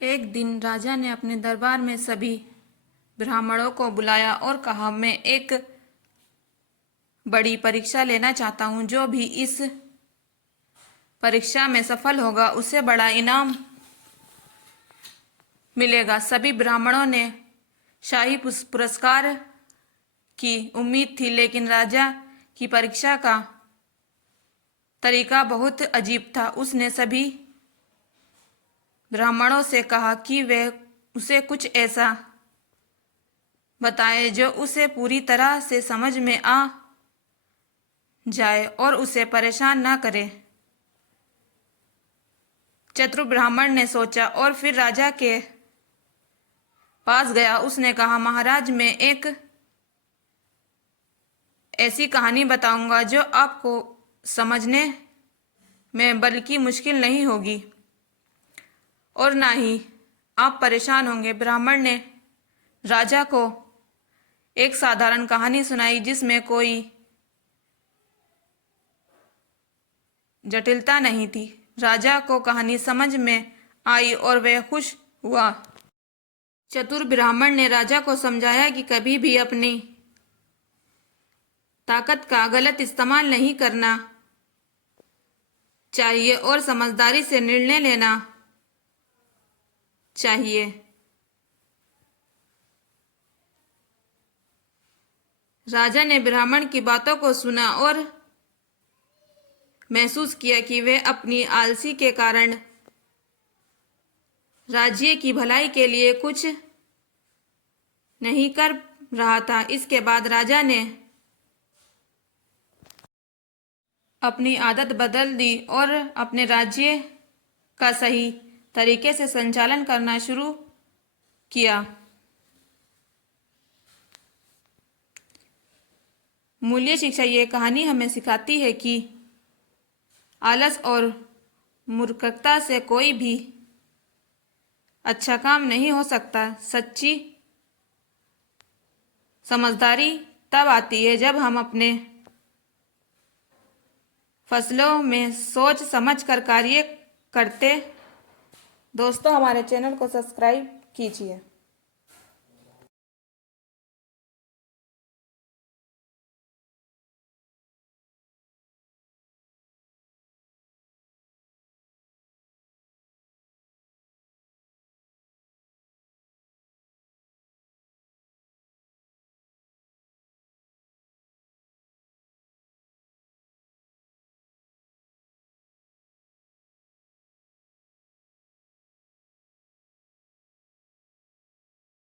एक दिन राजा ने अपने दरबार में सभी ब्राह्मणों को बुलाया और कहा, मैं एक बड़ी परीक्षा लेना चाहता हूँ। जो भी इस परीक्षा में सफल होगा उसे बड़ा इनाम मिलेगा। सभी ब्राह्मणों ने शाही पुरस्कार की उम्मीद थी, लेकिन राजा की परीक्षा का तरीका बहुत अजीब था। उसने सभी ब्राह्मणों से कहा कि वे उसे कुछ ऐसा बताए जो उसे पूरी तरह से समझ में आ जाए और उसे परेशान ना करे। चतुर ब्राह्मण ने सोचा और फिर राजा के पास गया। उसने कहा, महाराज, मैं एक ऐसी कहानी बताऊंगा जो आपको समझने में बल्कि मुश्किल नहीं होगी और ना ही आप परेशान होंगे। ब्राह्मण ने राजा को एक साधारण कहानी सुनाई जिसमें कोई जटिलता नहीं थी। राजा को कहानी समझ में आई और वह खुश हुआ। चतुर ब्राह्मण ने राजा को समझाया कि कभी भी अपनी ताकत का गलत इस्तेमाल नहीं करना चाहिए और समझदारी से निर्णय लेना चाहिए। राजा ने ब्राह्मण की बातों को सुना और महसूस किया कि वे अपनी आलसी के कारण राज्य की भलाई के लिए कुछ नहीं कर रहा था। इसके बाद राजा ने अपनी आदत बदल दी और अपने राज्य का सही तरीके से संचालन करना शुरू किया। मूल्य शिक्षा ये कहानी हमें सिखाती है कि आलस और मूर्खता से कोई भी अच्छा काम नहीं हो सकता। सच्ची समझदारी तब आती है जब हम अपने फैसलों में सोच समझ कर कार्य करते। दोस्तों, हमारे चैनल को सब्सक्राइब कीजिए।